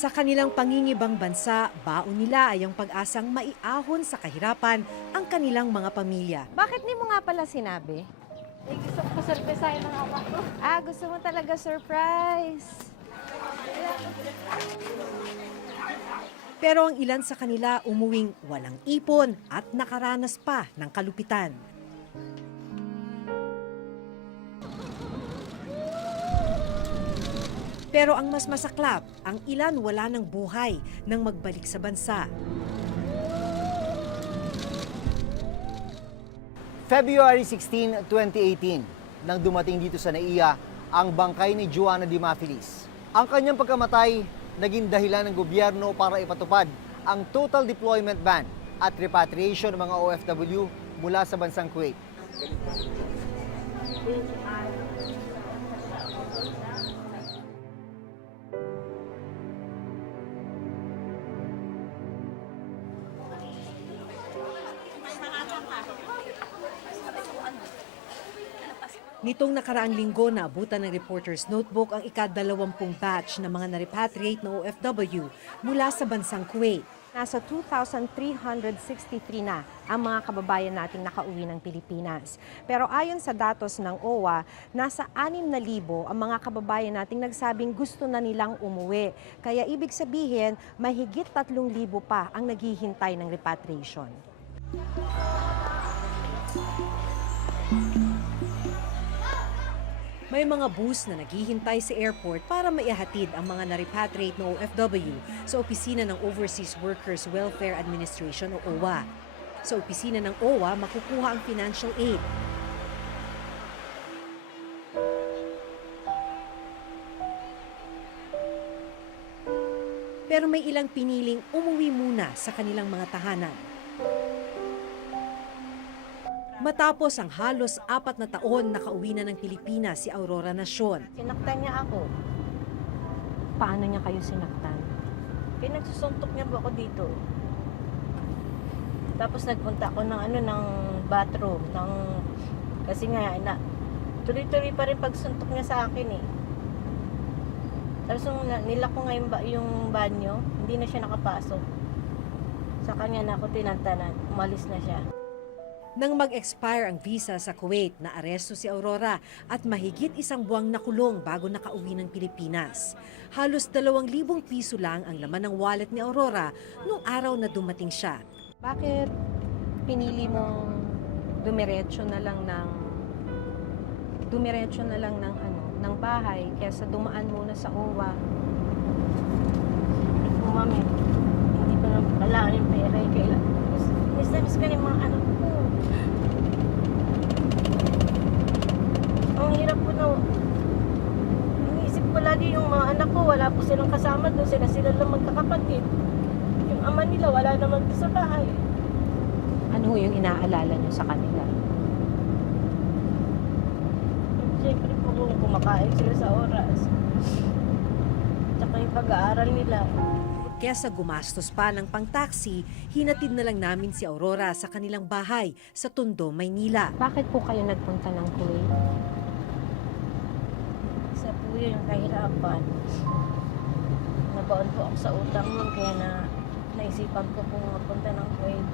Sa kanilang pangingibang bansa, baon nila ay ang pag-asang maiahon sa kahirapan ang kanilang mga pamilya. Bakit di mo nga pala sinabi? Gusto ko surpresahin ng ama ko. Gusto mo talaga surprise. Pero ang ilan sa kanila umuwing walang ipon at nakaranas pa ng kalupitan. Pero ang mas masaklap, ang ilan wala ng buhay nang magbalik sa bansa. February 16, 2018, nang dumating dito sa NAIA ang bangkay ni Joanna Dimafilis. Ang kanyang pagkamatay naging dahilan ng gobyerno para ipatupad ang total deployment ban at repatriation ng mga OFW mula sa bansang Kuwait. Nitong nakaraang linggo, naabutan ng Reporter's Notebook ang ika-20 batch ng mga na-repatriate na OFW mula sa bansang Kuwait. Nasa 2,363 na ang mga kababayan nating nakauwi ng Pilipinas. Pero ayon sa datos ng OWA, nasa 6,000 ang mga kababayan nating nagsabing gusto na nilang umuwi. Kaya ibig sabihin, mahigit 3,000 pa ang naghihintay ng repatriation. May mga bus na naghihintay sa airport para maihatid ang mga na-repatriate na OFW sa opisina ng Overseas Workers Welfare Administration o OWA. Sa opisina ng OWA, makukuha ang financial aid. Pero may ilang piniling umuwi muna sa kanilang mga tahanan. Matapos ang halos 4 na taon, nakauwi na ng Pilipinas si Aurora Nacion. Sinaktan niya ako. Paano niya kayo sinaktan? Pinagsusuntok niya po ako dito. Tapos nagpunta ako ng bathroom. Kasi nga, tuloy-tuloy pa rin pagsuntok niya sa akin eh. Tapos nilak ko nga yung banyo, hindi na siya nakapasok. Sa kanya na ako tinantanan, umalis na siya. Nang mag-expire ang visa sa Kuwait, naaresto si Aurora at mahigit 1 buwang nakulong bago nakauwi ng Pilipinas. Halos 2,000 piso lang ang laman ng wallet ni Aurora nung araw na dumating siya. Bakit pinili mong dumiretso na lang ng bahay kaysa dumaan muna sa OWA? Mami, hindi ko na kailangan yung pera. Miss ka ng mga anak ko. Ang hirap ko na. Iniisip ko lagi yung mga anak ko, wala po silang kasama doon. Sila lang magkakapatid. Yung ama nila, wala naman doon sa bahay. Ano yung inaalala niyo sa kanila? Siyempre po kung kumakain sila sa oras. Tsaka yung pag-aaral nila. Kesa gumastos pa ng pang-taxi, hinatid na lang namin si Aurora sa kanilang bahay sa Tondo, Maynila. Bakit po kayo nagpunta ng Kuwait? Isa po yung kahirapan. Nabaon po ako sa utang nun, kaya naisipan ko pong mapunta ng Kuwait.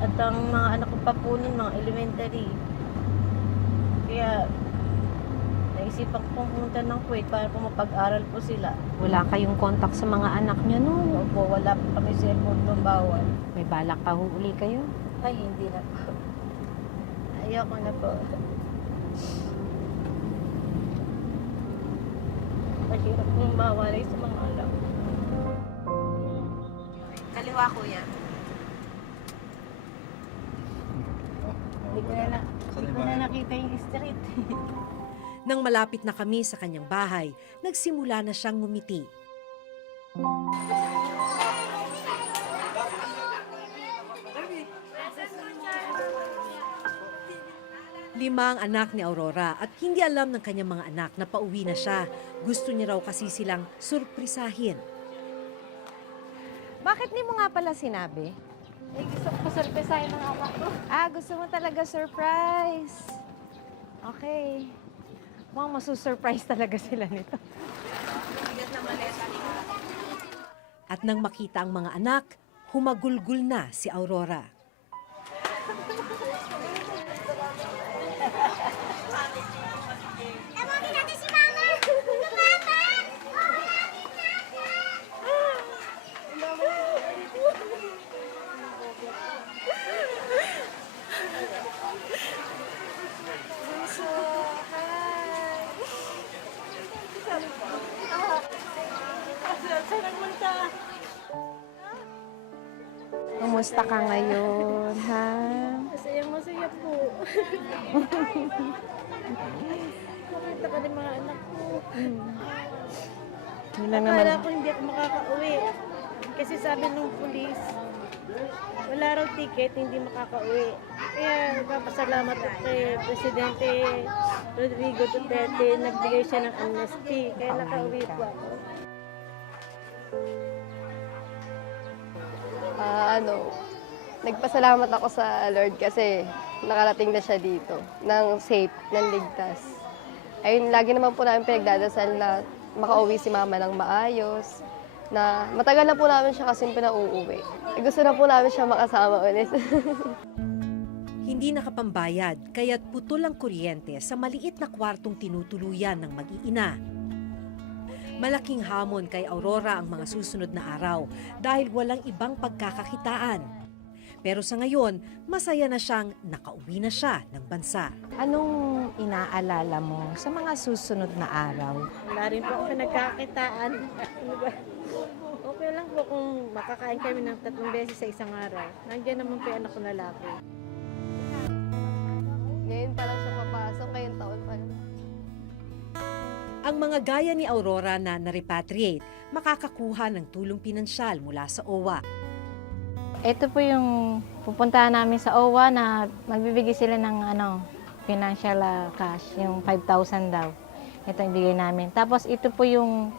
At ang mga anak ko pa po nun, mga elementary. Kaya naisipan ko pong pumunta ng Kuwait para po mapag-aral po sila. Wala kayong kontak sa mga anak niyo noon? Opo, wala po kami cellphone doon, bawal. May balak pa huli kayo? Ay, hindi na po. Ayoko na po. Mahirap pong mawalay sa mga anak. Kaliwa, kuya. Hindi ko na nakita yung street. Nang malapit na kami sa kanyang bahay, nagsimula na siyang ngumiti. Lima ang anak ni Aurora at hindi alam ng kanyang mga anak na pauwi na siya. Gusto niya raw kasi silang surprisahin. Bakit di mo nga pala sinabi? Gusto ko surpresahin ng ama ko. Gusto mo talaga surprise. Okay. Mukhang masusurprise talaga sila nito. At nang makita ang mga anak, humagulgul na si Aurora. Kumusta ka ngayon, ha? Masaya po. Nakita ka ng mga anak ko. Yun lang naman. Akala ko hindi ako makakauwi. Kasi sabi nung pulis, wala raw ticket, hindi makakauwi. Kaya nagpapasalamat ako kay Presidente Rodrigo Duterte, nagbigay siya ng amnesty. Kaya nakauwi po ako. Nagpasalamat ako sa Lord kasi nakarating na siya dito ng safe, ng ligtas. Ayun, lagi naman po namin pinagdadasal na makauwi si Mama ng maayos, na matagal na po namin siya kasi pinauuwi. Gusto na po namin siya makasama ulit. Hindi nakapambayad, kaya't putol ang kuryente sa maliit na kwartong tinutuluyan ng mag-iina. Malaking hamon kay Aurora ang mga susunod na araw dahil walang ibang pagkakakitaan. Pero sa ngayon, masaya na siyang nakauwi na siya ng bansa. Anong inaalala mo sa mga susunod na araw? Wala rin po ako pinagkakitaan. Okay lang po kung makakain kami ng 3 beses sa isang araw. Nandiyan naman po yung anak ko na lalaki. Ngayon pa lang siya papasok, ngayong taon pa lang. Ang mga gaya ni Aurora na na-repatriate, makakakuha ng tulong pinansyal mula sa OWA. Ito po yung pupuntahan namin sa OWA na magbibigay sila ng financial cash, yung 5,000 daw. Ito yung bigay namin. Tapos ito po yung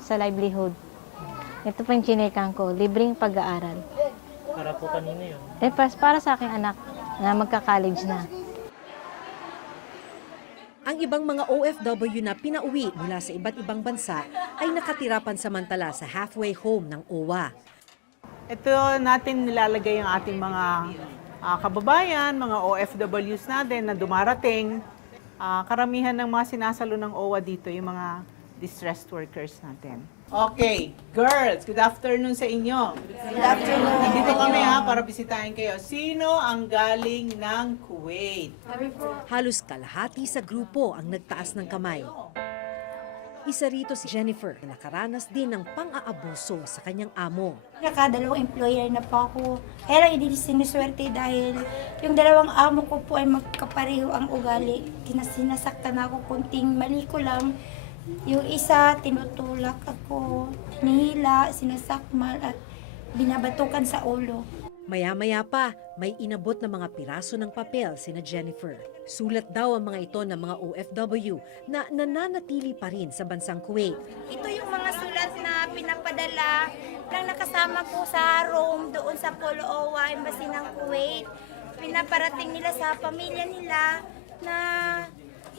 sa livelihood. Ito po yung chinekan ko, libreng pag-aaral. Para po kanina yun. Para sa aking anak na magka-college na. Ang ibang mga OFW na pinauwi mula sa iba't ibang bansa ay nakatira pansamantala sa halfway home ng OWA. Ito natin nilalagay ang ating mga kababayan, mga OFWs natin na dumarating. Karamihan ng mga sinasalo ng OWA dito, yung mga distressed workers natin. Okay, girls, good afternoon sa inyo. Good afternoon. Nandito kami para bisitahin kayo. Sino ang galing ng Kuwait? Halos kalahati sa grupo ang nagtaas ng kamay. Isa rito si Jennifer na nakaranas din ng pang-aabuso sa kanyang amo. Nakadalawang employer na po ako. Kaya lang hindi sinuswerte dahil yung dalawang amo ko po ay magkapareho ang ugali. Sinasaktan ako, kunting mali ko lang. Yung isa, tinutulak ako, hinihila, sinasakmal at binabatukan sa ulo. Maya-maya pa, may inabot na mga piraso ng papel sina Jennifer. Sulat daw ang mga ito ng mga OFW na nananatili pa rin sa bansang Kuwait. Ito yung mga sulat na pinapadala ng nakasama ko sa Rome doon sa Polo OWA, Embassy ng Kuwait. Pinaparating nila sa pamilya nila na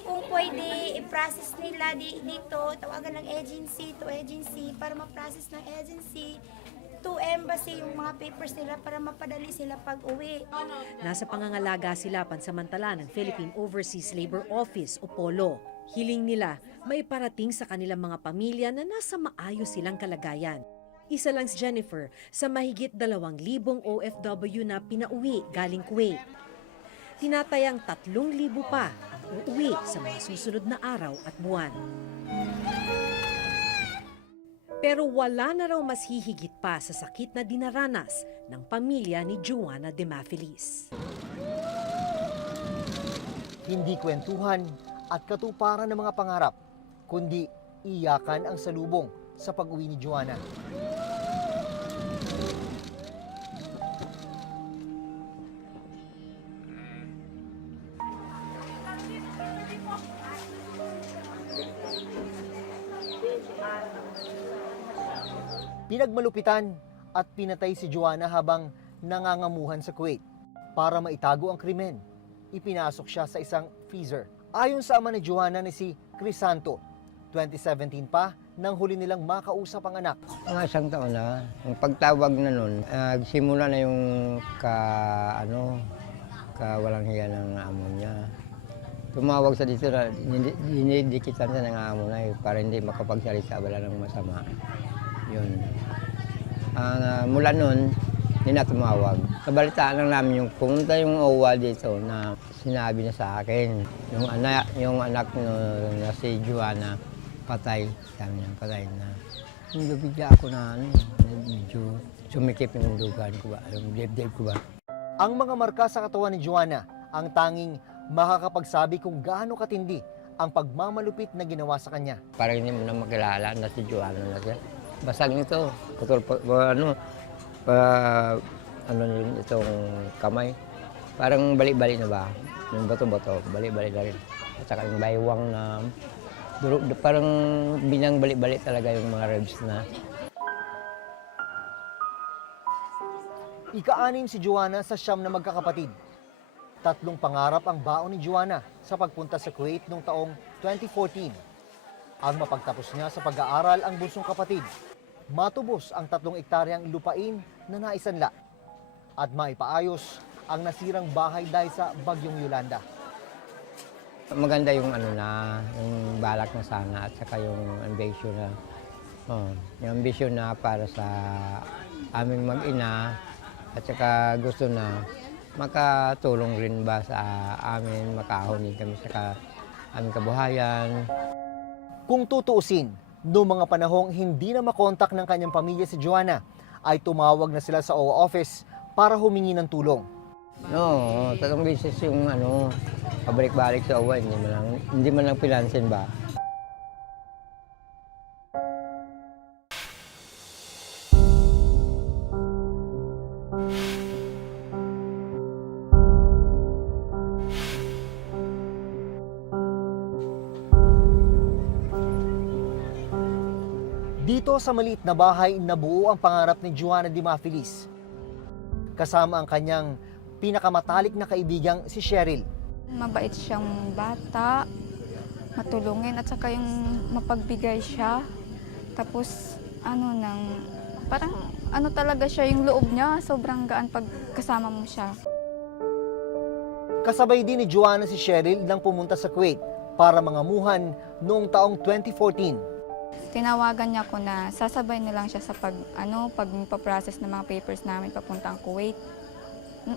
kung pwede i-process nila dito, tawagan ng agency to agency para ma-process ng agency to embassy yung mga papers nila para mapadali sila pag-uwi. Nasa pangangalaga sila pansamantala ng Philippine Overseas Labor Office o POLO. Hiling nila may parating sa kanilang mga pamilya na nasa maayos silang kalagayan. Isa lang si Jennifer sa mahigit 2,000 OFW na pinauwi galing Kuwait. Tinatayang 3,000 pa ang uuwi sa mga susunod na araw at buwan. Pero wala na raw mas hihigit pa sa sakit na dinaranas ng pamilya ni Joanna Demafilis. Hindi kwentuhan at katuparan ng mga pangarap, kundi iyakan ang salubong sa pag-uwi ni Joanna. Pinagmalupitan at pinatay si Joanna habang nangangamuhan sa Kuwait. Para maitago ang krimen, ipinasok siya sa isang freezer. Ayon sa ama ni Joanna na si Crisanto, 2017 pa nang huli nilang makausap ang anak. Mga isang taon na, ang pagtawag na nun, simula na yung walang hiya ng amo niya. Tumawag sa dito na dinidikitan siya ng amo na para hindi makapagsalita wala ng masama. Yun. Mula nun, hindi na tumawag. Kabalitaan lang namin yung pumunta yung OWA dito na sinabi na sa akin. Yung anak na si Joanna, patay. Sabi niya, patay na. Hindi bigla ako na medyo sumikip yung dugan ko ba, yung dibdib ko ba. Ang mga marka sa katawan ni Joanna ang tanging makakapagsabi kung gaano katindi ang pagmamalupit na ginawa sa kanya. Parang hindi mo na makilala na si Joanna na siya. Basag nito, putol yun, itong kamay. Parang balik-balik na ba? Yung bato-bato, balik-balik na rin. At saka yung baywang na parang binang balik-balik talaga yung mga ribs na. Ika-anim si Joanna sa 9 na magkakapatid. 3 pangarap ang baon ni Joanna sa pagpunta sa Kuwait noong taong 2014. Ang mapagtapos niya sa pag-aaral ang bunsong kapatid, matubos ang 3 ektaryang lupain na naisanla at maipaayos ang nasirang bahay dahil sa bagyong Yolanda. Maganda yung yung balak na sana at saka yung ambition na para sa aming mag-ina at saka gusto na makatulong rin ba sa amin, makahonin kami sa aming kabuhayan. Kung tutuusin, noong mga panahong hindi na makontak ng kanyang pamilya si Joanna, ay tumawag na sila sa OWA office para humingi ng tulong. No, 3 beses yung pabalik-balik sa OWA, hindi man lang pinansin ba. Dito sa maliit na bahay, nabuo ang pangarap ni Joanna Dimafilis. Kasama ang kanyang pinakamatalik na kaibigang si Cheryl. Mabait siyang bata, matulungin at saka yung mapagbigay siya. Tapos parang talaga siya yung loob niya, sobrang gaan pag kasama mo siya. Kasabay din ni Joanna si Cheryl nang pumunta sa Kuwait para mangamuhan noong taong 2014. Tinawagan niya ko na sasabay na lang siya sa pagpaprocess ng mga papers namin papuntang Kuwait.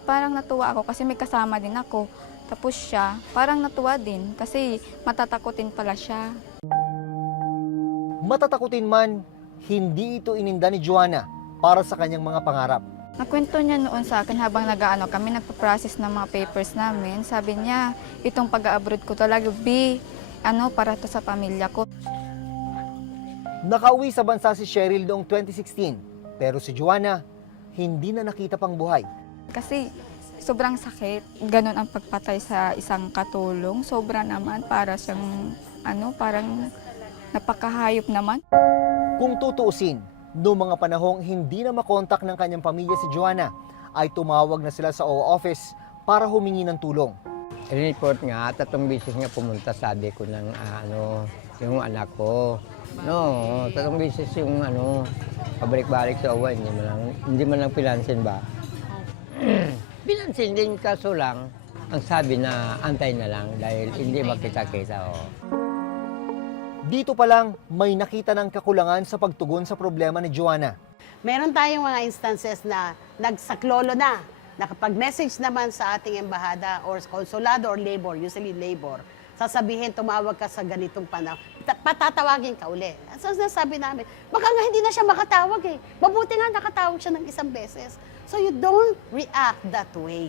Parang natuwa ako kasi may kasama din ako. Tapos siya, parang natuwa din kasi matatakutin pala siya. Matatakutin man, hindi ito ininda ni Joanna para sa kanyang mga pangarap. Nakwento niya noon sa akin habang kami nagpa-process ng mga papers namin. Sabi niya, itong pag-abroad ko talaga, para to sa pamilya ko. Nakauwi sa bansa si Cheryl noong 2016, pero si Joanna hindi na nakita pang buhay. Kasi sobrang sakit, ganun ang pagpatay sa isang katulong. Sobra naman, para siyang parang napakahayop naman. Kung tutuusin, noong mga panahong hindi na makontak ng kanyang pamilya si Joanna, ay tumawag na sila sa OWA office para humingi ng tulong. Report nga, 3 beses nga pumunta, sabi ko ng yung anak ko. No, 3 beses yung pabalik-balik sa OWA, hindi man lang pinansin ba. Pinansin din, kaso lang, ang sabi na antay na lang dahil hindi makita-kita. Dito pa lang, may nakita ng kakulangan sa pagtugon sa problema ni Joanna. Meron tayong mga instances na nagsaklolo na nakapag-message naman sa ating embahada or konsulado or labor, usually labor, sasabihin, tumawag ka sa ganitong panahon, patatawagin ka uli. So, nasabi namin, baka nga hindi na siya makatawag eh. Mabuti nga nakatawag siya ng 1 beses. So, you don't react that way.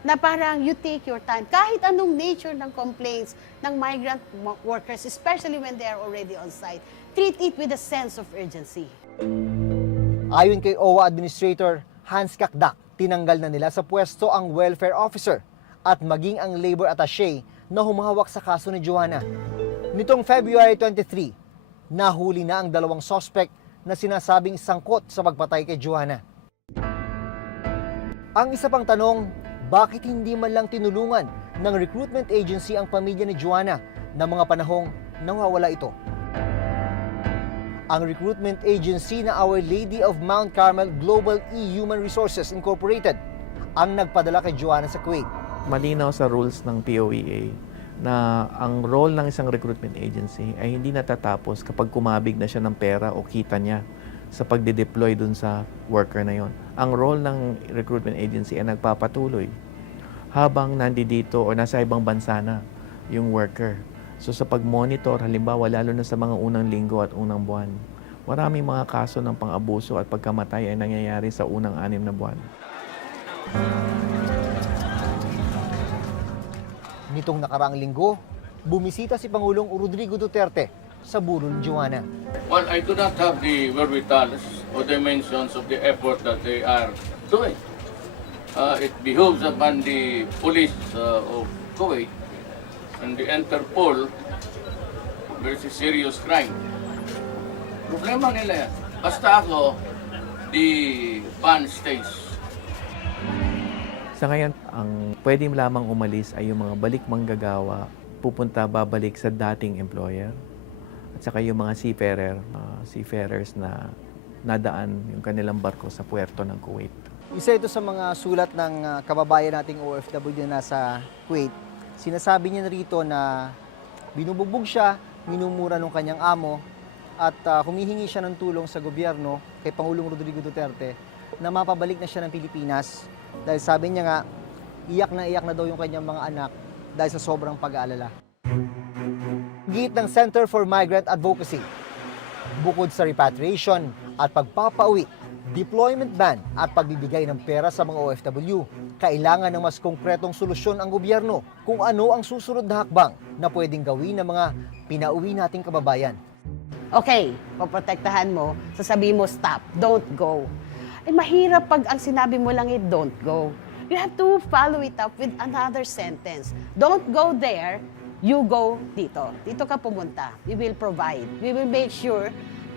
Na parang you take your time. Kahit anong nature ng complaints ng migrant workers, especially when they are already on site, treat it with a sense of urgency. Ayon kay OWA Administrator Hans Kakdak, tinanggal na nila sa pwesto ang welfare officer at maging ang labor attaché na humahawak sa kaso ni Joanna. Nitong February 23, nahuli na ang 2 suspect na sinasabing sangkot sa pagpatay kay Joanna. Ang isa pang tanong, bakit hindi man lang tinulungan ng recruitment agency ang pamilya ni Joanna na mga panahong nawawala ito? ang recruitment agency na Our Lady of Mount Carmel Global E-Human Resources Incorporated ang nagpadala kay Joanna sa Kuwait. Malinaw sa rules ng POEA na ang role ng isang recruitment agency ay hindi natatapos kapag kumabig na siya ng pera o kita niya sa pagde-deploy dun sa worker na yon. Ang role ng recruitment agency ay nagpapatuloy habang nandito o nasa ibang bansa na yung worker. So sa pag-monitor, halimbawa lalo na sa mga unang linggo at unang buwan, maraming mga kaso ng pang-abuso at pagkamatay ay nangyayari sa unang 6 na buwan. Nitong nakaraang linggo, bumisita si Pangulong Rodrigo Duterte sa burol ni Joanna. Well, I do not have the wherewithal or dimensions of the effort that they are doing. It behooves upon the police of Kuwait and the Interpol versus serious crime. Problema nila yan. Basta ako, the ban stays. Sa ngayon, ang pwede lamang umalis ay yung mga balik manggagawa, babalik sa dating employer, at saka yung mga seafarers na nadaan yung kanilang barko sa puerto ng Kuwait. Isa ito sa mga sulat ng kababayan nating OFW na nasa Kuwait. Sinasabi niya rito na binubugbog siya, minumura ng kanyang amo, at humihingi siya ng tulong sa gobyerno kay Pangulong Rodrigo Duterte na mapabalik na siya ng Pilipinas. Dahil sabi niya nga, iyak na daw yung kanyang mga anak dahil sa sobrang pag-aalala. Git ng Center for Migrant Advocacy, bukod sa repatriation at pagpapauwi, deployment ban at pagbibigay ng pera sa mga OFW, kailangan ng mas konkretong solusyon ang gobyerno kung ano ang susunod na hakbang na pwedeng gawin ng mga pinauwi nating kababayan. Okay, poprotektahan mo, sasabihin mo, stop, don't go. Eh, mahirap pag ang sinabi mo lang don't go. You have to follow it up with another sentence. Don't go there, you go dito. Dito ka pumunta. We will provide. We will make sure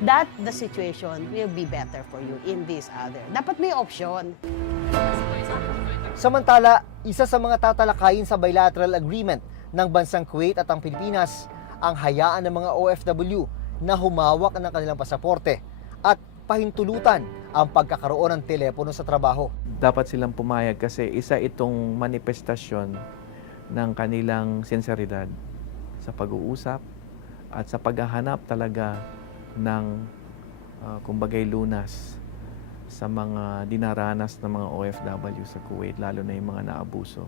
that the situation will be better for you in this other. Dapat may option. Samantala, isa sa mga tatalakayin sa bilateral agreement ng bansang Kuwait at ang Pilipinas ang hayaan ng mga OFW na humawak ng kanilang pasaporte at pahintulutan ang pagkakaroon ng telepono sa trabaho. Dapat silang pumayag kasi isa itong manifestasyon ng kanilang sinseridad sa pag-uusap at sa paghahanap talaga ng kumbagay lunas sa mga dinaranas ng mga OFW sa Kuwait, lalo na yung mga naabuso.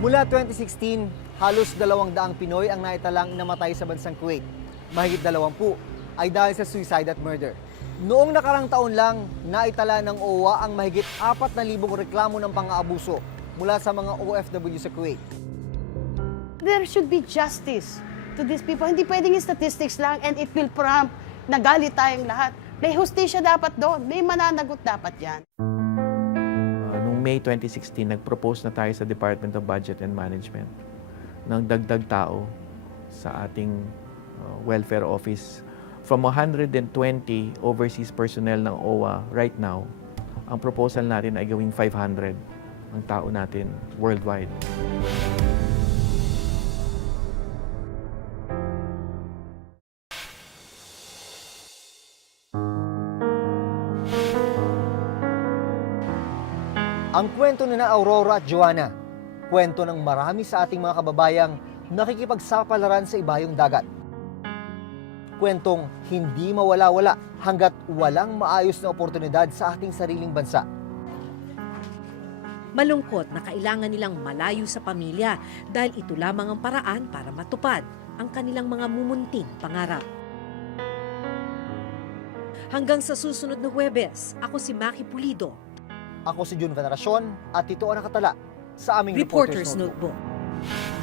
Mula 2016, halos 200 Pinoy ang naitalang namatay sa bansang Kuwait. Mahigit 20 ay dahil sa suicide at murder. Noong nakarang taon lang, naitala ng OWA ang mahigit 4,000 reklamo ng pang-aabuso mula sa mga OFW sa Kuwait. There should be justice to these people. Hindi pwedeng yung statistics lang and it will prompt nagalit tayong lahat. May hustisya dapat doon. May mananagot dapat yan. Noong May 2016, nag-propose na tayo sa Department of Budget and Management ng dagdag tao sa ating welfare office. From 120 overseas personnel ng OWA right now, ang proposal natin ay gawing 500 ang tao natin worldwide. Ang kwento ni na Aurora at Joanna, kwento ng marami sa ating mga kababayang nakikipagsapalaran sa ibayong dagat. Kwentong hindi mawala-wala hanggat walang maayos na oportunidad sa ating sariling bansa. Malungkot na kailangan nilang malayo sa pamilya dahil ito lamang ang paraan para matupad ang kanilang mga mumunting pangarap. Hanggang sa susunod na Huwebes, ako si Maki Pulido. Ako si Jun Veneracion at ito ang nakatala sa aming Reporter's Notebook. Notebook.